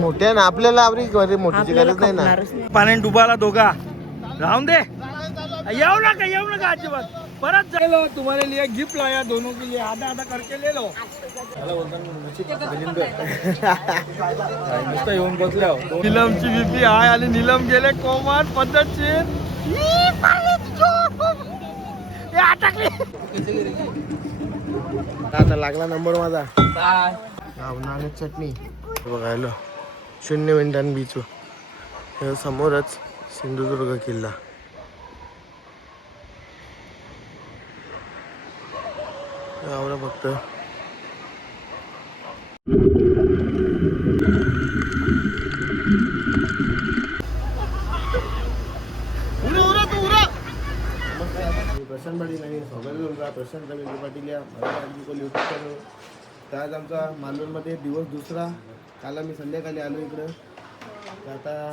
मोठ्या ना आपल्याला आवरी मोठीची गरज नाही ना. पाण्याने डुबाला दोघा राहून दे. येऊ नका अजिबात. परत जायलो तुम्हारे लिए गिफ्ट लाया दोनों के लिए आधा आधा करके ले लो. नुसतं येऊन बसल्या. नीलमची भीती आहे आणि नीलम गेले कोमात पद्धतशीर. आता लागला नंबर माझा. गावनाने चटणी बघायला 0 मिनिटांनी बीच समोरच सिंधुदुर्ग किल्ला. आवडा फक्त प्रशांत पाटील आणि सौगंध प्रशांत रवींद्र पाटील या मराठी यूट्यूब चॅनल. तर आज आमचा मालवणमध्ये दिवस दुसरा. काल आम्ही संध्याकाळी आलो इकडं. तर आता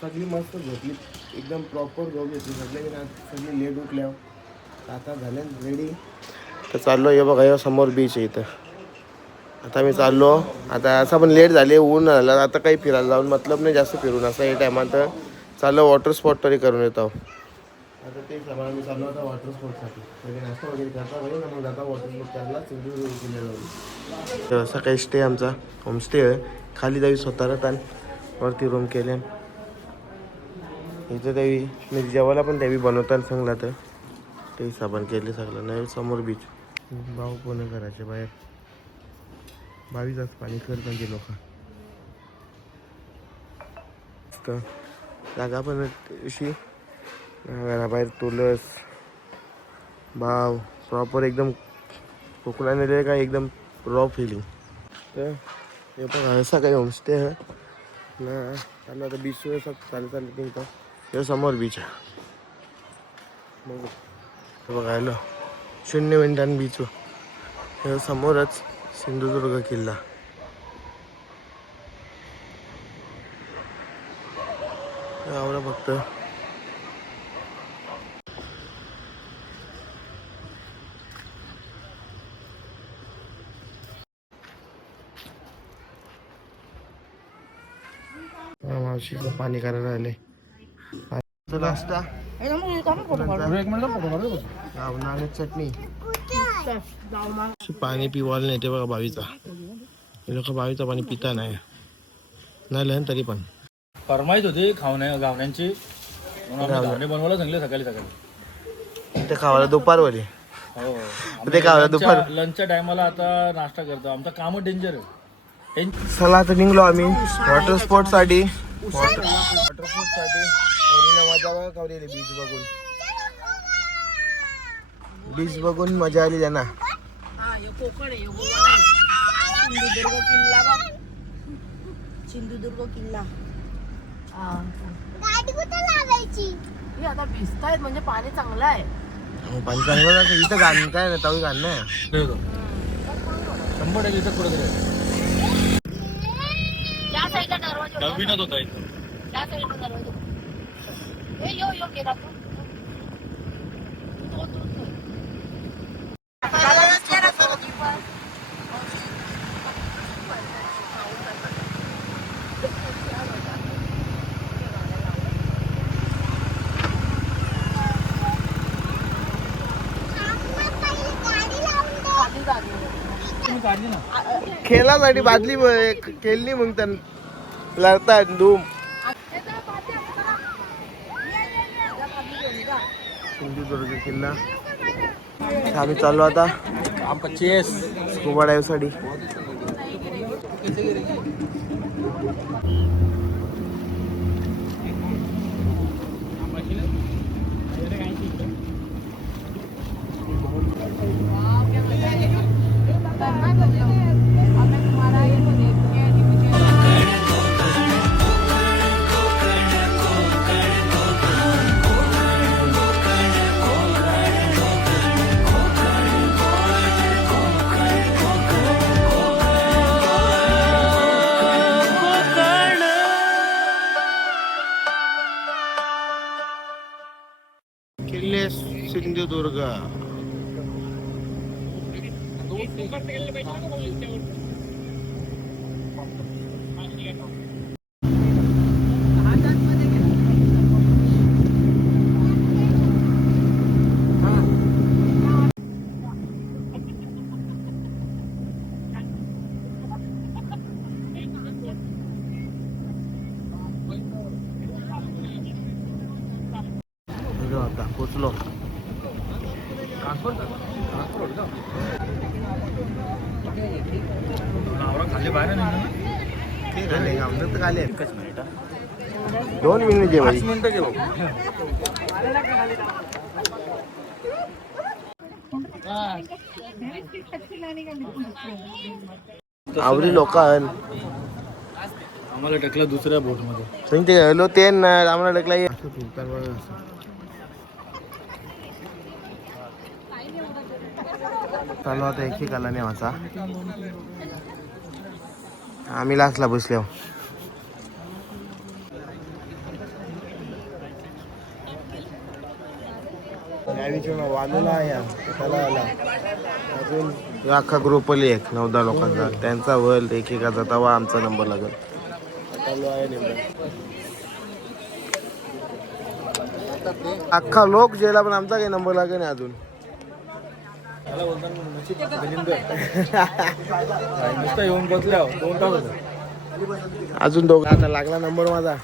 सगळी मस्त झोपली, एकदम प्रॉपर झोप घेतली सगळी लेट उठल्यावर. आता झाले रेडी. तर चाललो हे बघा, समोर बीच आहे इथं. आता मी चाललो. आता असं पण लेट झाले, ऊन झालं. आता काही फिरायला जाऊन मतलब नाही जास्त फिरून. असं या टायमात चाललो वॉटर स्पॉट तरी करून येतो. आता तेच आम्ही चाललो होता वॉटर स्पोर्टसाठी. म्हणजे नाश्ता वगैरे करता पाहिजे ना, मग जाता वॉटर स्पोर्ट करायला सिंधुदुर्ग किल्ल्यावर. सकाळी स्टे आमचा होमस्टे आहे. खाली जावी स्वतः राहतात, वरती रूम केले. इथं त्यावी मी जेवायला पण त्यावी बनवताना सांगला तर ते साबण केले सगळं. नाही समोर बीच. भाऊ पुणे घराच्या बाहेर 22 तास पाणी करतात ते लोक. जागा पण अशी घराबाहेर तुळस भाव प्रॉपर एकदम कोकणाने काय एकदम रॉ फिलिंग. तर हे पण असा काही होमस्टे आहे ना. चालू आता बीच चालू इथं. हे समोर बीच आहे बघायला 0 मिनिटांनी बीच. हे समोरच सिंधुदुर्ग किल्ला. आवडा फक्त मावशीचं पाणी करायला आले. नाश्ता गावनाने चटणी पाणी पिवायला नाही ते बघा. 22चा हे लोक 22चा पाणी पिता नाही लहान तरी पण फरमाईत होती गावण्यांची. बनवायला सांगले सकाळी ते खावायला दुपारवाली. हो ते खावायला दुपार लंचच्या टायमाला आता नाश्ता करतो. आमचं काम डेंजर आहे. चला आता निघलो आम्ही वॉटर स्पोर्ट साठी. वॉटर स्पोर्ट साठी मजा बघा. बीच बघून मजा आली त्यांना. सिंधुदुर्ग किल्ला. गाडी कुठे लावायची? आता भिजतायत म्हणजे पाणी चांगलं आहे. पाणी चांगलं इथं घाण काय नाही. तवी घाण नाही 100% इथं पुढे त्या साईडला दरवाजा नवीनच होता इथं. त्या साईडला दरवाजा. ए यो गेला तू. खेळासाठी बादली केली मग त्यांना लढतात धूम. सिंधुदुर्ग किल्ला. आम्ही चाललो आता स्कुबा डायव्ह साठी. किल्ले सिंधुदुर्ग. खाली बाहेर खाली 2 मिनिट जे भाई मिनिटं गेलो. आवडी लोकांन आम्हाला टाकलं दुसऱ्या बोट मध्ये. सांगते हॅलो ते ना आम्हाला टाकला चालू आता एकेकाला नेवाचा. आम्ही लास्टला बसलो. वाजला या त्याला आला अजून अख्खा ग्रुप एक 9-10 लोकांचा त्यांचा वल एकेकाचा तवा आमचा नंबर लागेल. अख्खा लोक जेला पण आमचा काही नंबर लागेल नाही अजून. नुसतं येऊन बसल्या 2 तास होते. अजून दोघं आता लागला नंबर माझा.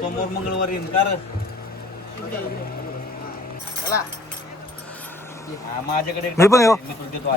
सोमवार मंगळवारी माझ्याकडे मी पण येऊ. देतो.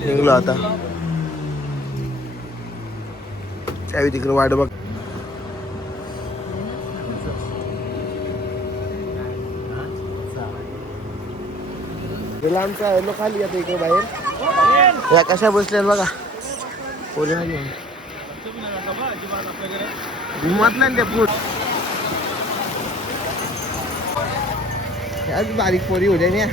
निघलो आता. चावी तिकडे वाट बघ. गेला आमचा हॅलो खाली आता इकडे बाहेर या कशा बसल्या बघा. पोरी घुमत नाही ते फूट याच बारीक पोरी हो जाए.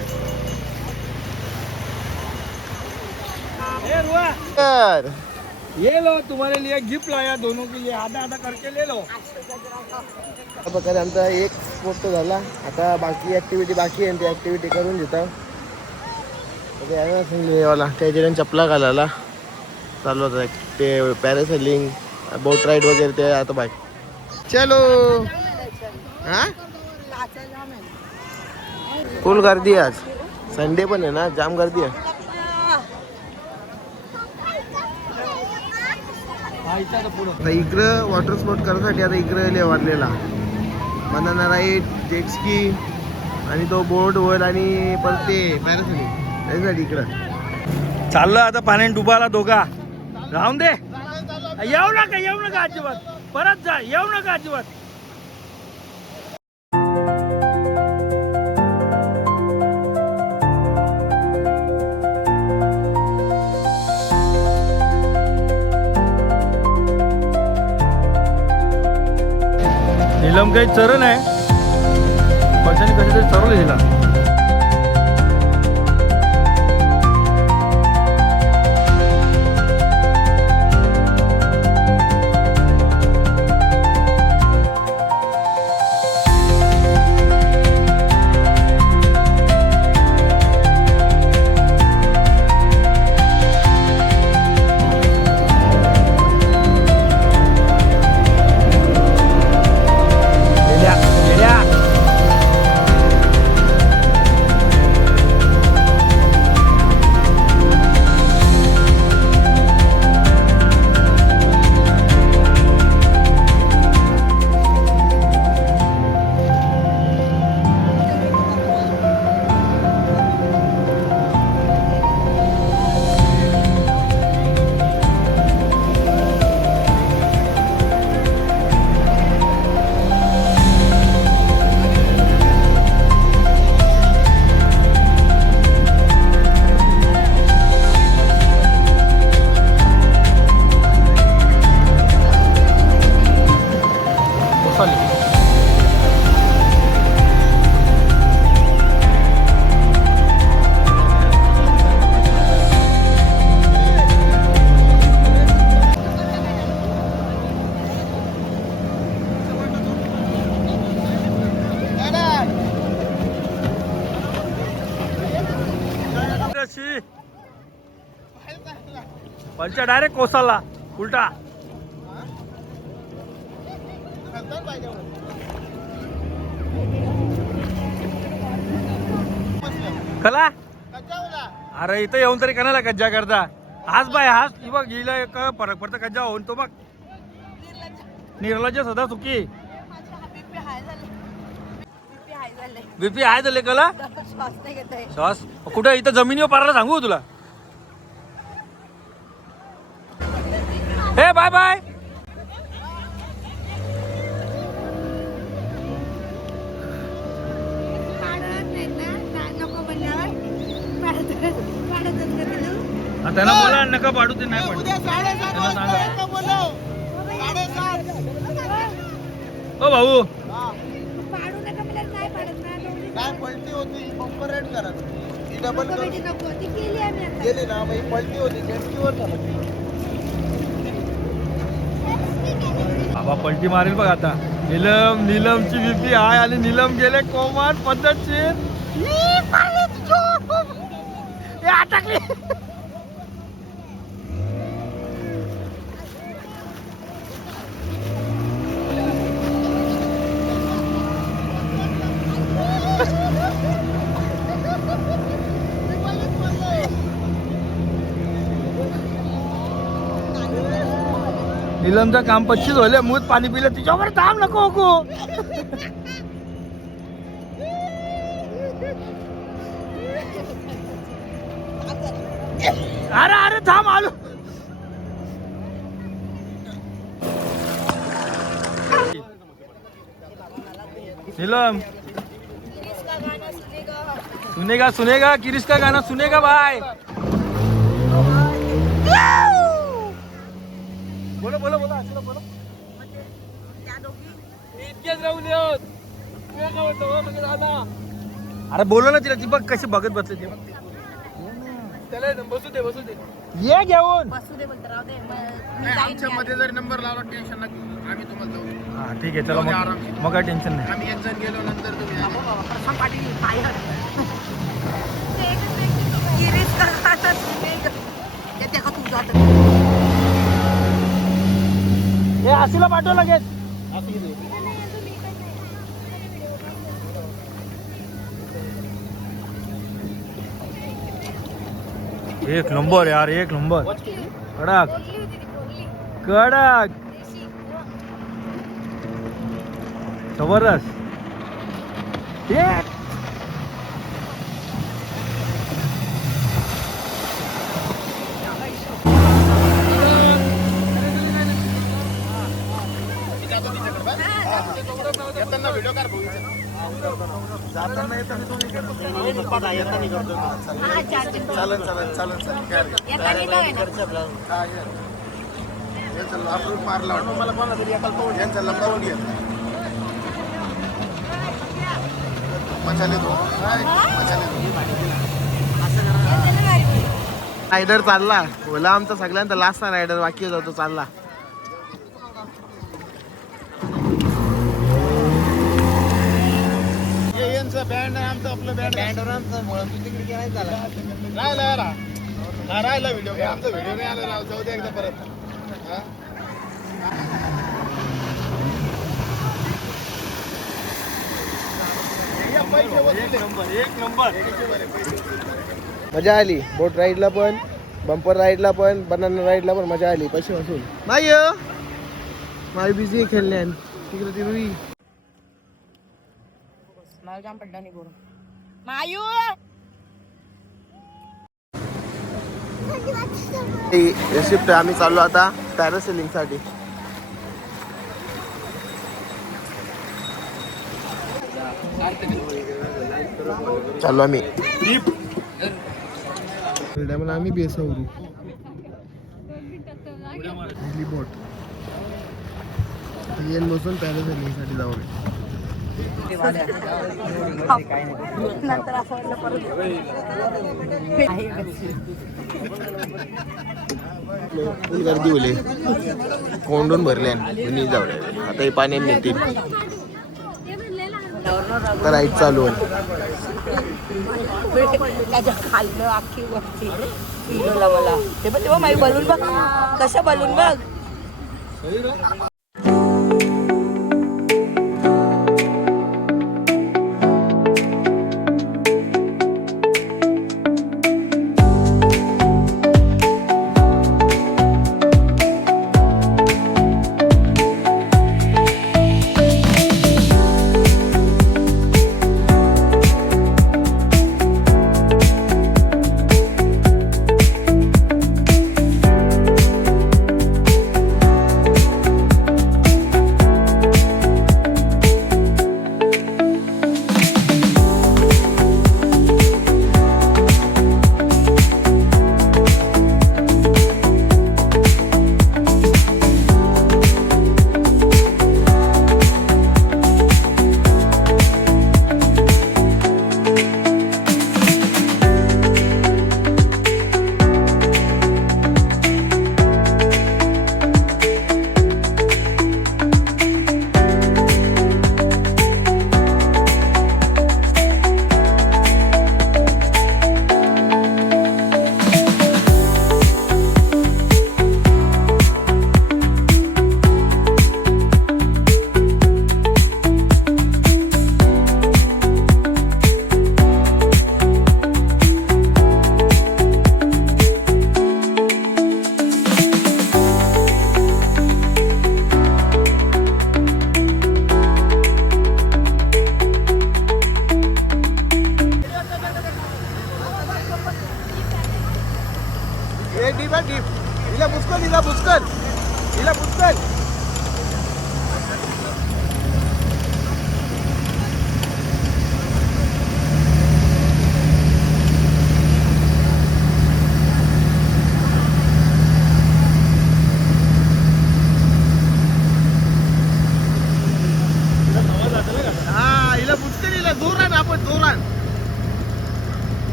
ये लो तुम्हारे लिए गिफ्ट लाया दोनों के लिए आधा आधा करके ले लो. प्रकारे आमचा एक स्पोर्ट तो झाला. आता बाकी ऍक्टिव्हिटी बाकी आहे. ती ऍक्टिव्हिटी करून घेतो. वाला त्याच्या चपला घालायला चालू होता. ते पॅरासेलिंग बोट राईड वगैरे ते आता बाय चलो. हा फुल गर्दी आज संडे पण आहे ना. जाम गर्दी आहे. आता इकडं वॉटर स्पोर्ट करण्यासाठी आता इकडं लेवारलेला बनाना राईड जेटस्की आणि तो बोट वर आणि परत ते पॅरासेलिंग त्यासाठी इकडं चाललं आता पाण्यात डुबाला दोघा. राहून दे. येऊ नका अजिबात. परत जा. येऊ नका अजिबात. नीलम काही चरण आहे. पक्षाने कशी तरी चरवलं हिला. पंचा डायरेक्ट कोसाला उलटा. कला अरे इथं येऊन तरी कणाला कज्जा करता. हाच बाय हाच बघ हिला एक फरक पडतं कज्जा होऊन तो बघ. निर्लज्ज सदा चुकी. बीपी आहे झाले कला श्वास कुठे इथं जमिनीवर पारायला सांगू तुला. हे बाय बाय. त्यांना बोला नका पाडू ते नाही पाडू. त्यांना सांगा ओ भाऊ काय पलटी होती बंपर रेड करा ती डबल गेली ना मग पलटी होती जेटकीवर झालं. बाबा पलटी मारेल बघ आता. नीलमची बीपी आहे आणि नीलम गेले कोमान पद्धतशीर अटकली. नीलमचं काम 25 होले मूत पाणी पिलं तिच्यावर थांब नको हो. अरे अरे थांब आलो. नीलम सुनेगा सुनेगा किरिस का गाना सुनेगा भाई. बोलो बोलो बोलो असं बोलो. इतकेच राहून येत. अरे बोलो ना तिला ती बघ कशी बघत बसले ते. त्याला बसू दे बसू दे ये घेऊन बसू दे म्हणतो राहू दे आमच्या मध्ये जरी नंबर लावला टेन्शन नका आम्ही तुम्हाला जाऊ. हा ठीक आहे चला मग काय टेन्शन नाही. आम्ही एक जण गेलो नंतर तुम्ही हे आशीला पाठव लगेच. एक नंबर यार एक नंबर कडक कडक जबरदस्त. व्हिडिओ काढ चालन चालन चालन चालन मारला मला कोणा तरी यांचा लंबावून घ्या. रायडर चालला ओला आमचा सगळ्यांचा लास्टचा रायडर बाकी होता तो चालला. बँड आमचं आपलं बँड तिकडे राहिला व्हिडिओ आमचा व्हिडिओ नाही आला राव. जाऊ दे एकदा परत. एक नंबर मजा आली. बोट राईडला पण बंपर राईडला पण बनाना राईडला पण मजा आली. पैसे वसूल नाही माझी बिझी खेळण्यात तिकडे ती रुई जाम पड्डा नाही करून मायू रिसिप्ट आम्ही चाललो आता पॅरासेलिंग साठी. चाललो आम्ही आम्ही बेसावरू बोट येन बसून पॅरासेलिंग साठी जाऊ. नंतर असं वाटलं परत फुल गर्दी होली कोंडून भरले जाऊ आता हे पाणी नेतील. तर राईड चालू आहे. त्याच्या खाल्लं अख्खी वरती पिलोला मला ते पण तेव्हा माझी बलून बघ कशा बलून बघ.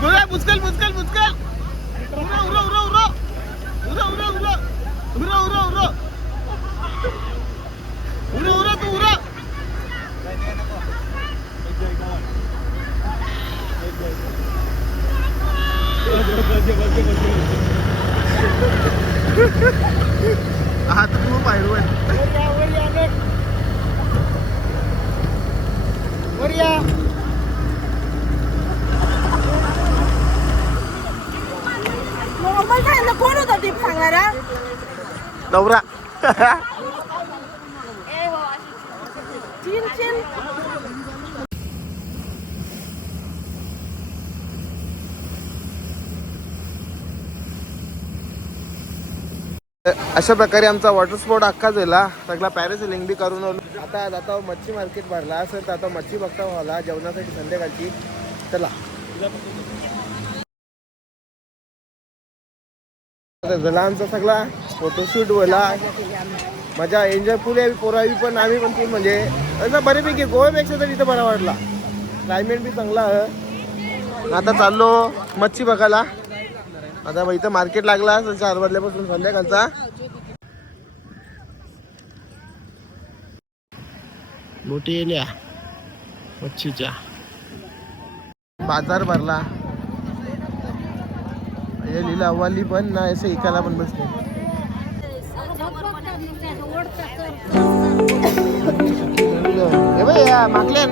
जोरात बुचकल बुचकल बुचकल उरा उरा उरा उरा उरा उरा उरा उरा उरा उरा उरा उरा तू उरा हा तू पाहिजे वरिया कोण होता टीप सांगायला नवरा चिन चिन. अशा प्रकारे आमचा वॉटर स्पोर्ट अख्खा झाला. सगळा पॅरासिलिंग बी करून आलो. आता जाता मच्छी मार्केट भरला असं आता मच्छी बघता व्हायला जेवणासाठी संध्याकाळची. चला झाला आमचा सगळा फोटोशूट होला. मजा एन्जॉय फुल पोरावी पण आम्ही पण फुल म्हणजे असं बऱ्यापैकी गोव्यापेक्षा तर इथं बरा वाटला. क्लायमेट बी चांगला आहे. आता चाललो मच्छी बघायला. आता इथं मार्केट लागला 4 वाजल्यापासून संध्याकाळचा. बोटी येल्या मच्छीच्या. बाजार भरला. हे लिहिला अव्वाली पण ना असं एकाला पण बसले. हे बाई मागल्या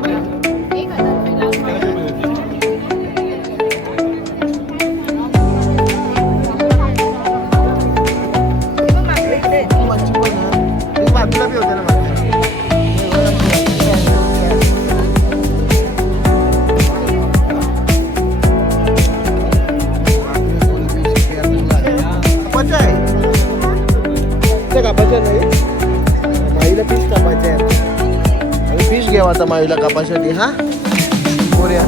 बाजूला बी होते ना. कापायचं नाही माईला फिश कापायचे आहे. फिश घ्यावा आता माईला कापायसाठी. हा बोऱ्या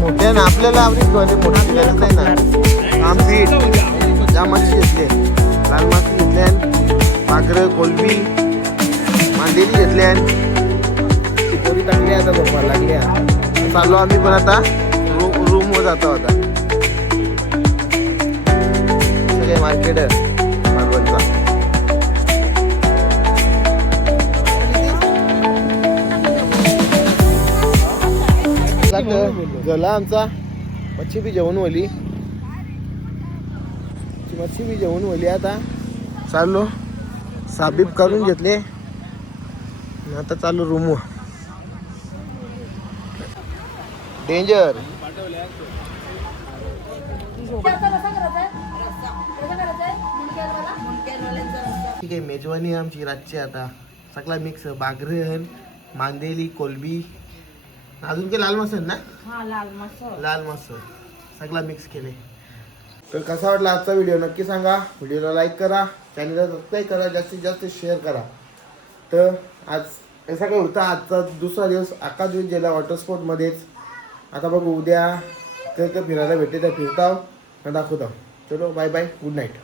मोठे घेतल्या ना आपल्याला आवडीत गोणे मोठी गरज नाही ना. आमची ज्या मासे घेतले लाल मासे घेतल्या, पाखरं कोलबी मांदेली घेतल्या, पोरी टाकली आता झोपा लागल्या. चाललो आम्ही पण आता रूमवर जातो आता. सगळे मार्केट मालवणचा. झाला आमचा मच्छी बी जेवण वली, मच्छी बी जेवण वली. आता चाललो साबीब करून घेतले, आता चालू रूमवर. डेंजर. ठीक आहे, मेजवानी आमची रातची आता. सगळा मिक्स बागरन मांदेली कोलबी अजून काही लाल मसाला ना. लाल मसाला सगळा मिक्स केले. तर कसा वाटला आजचा व्हिडिओ नक्की सांगा. व्हिडिओला लाईक करा, चॅनलला सबस्क्राईब करा, जास्तीत जास्त शेअर करा. तर आज असा काय होता, आजचा दुसरा दिवस अख्खा दिवस गेला वॉटर स्पोर्टमध्येच. आता बघू उद्या तर फिरायला भेटते तर फिरताव दाखवताव. चलो बाय बाय, गुड नाईट.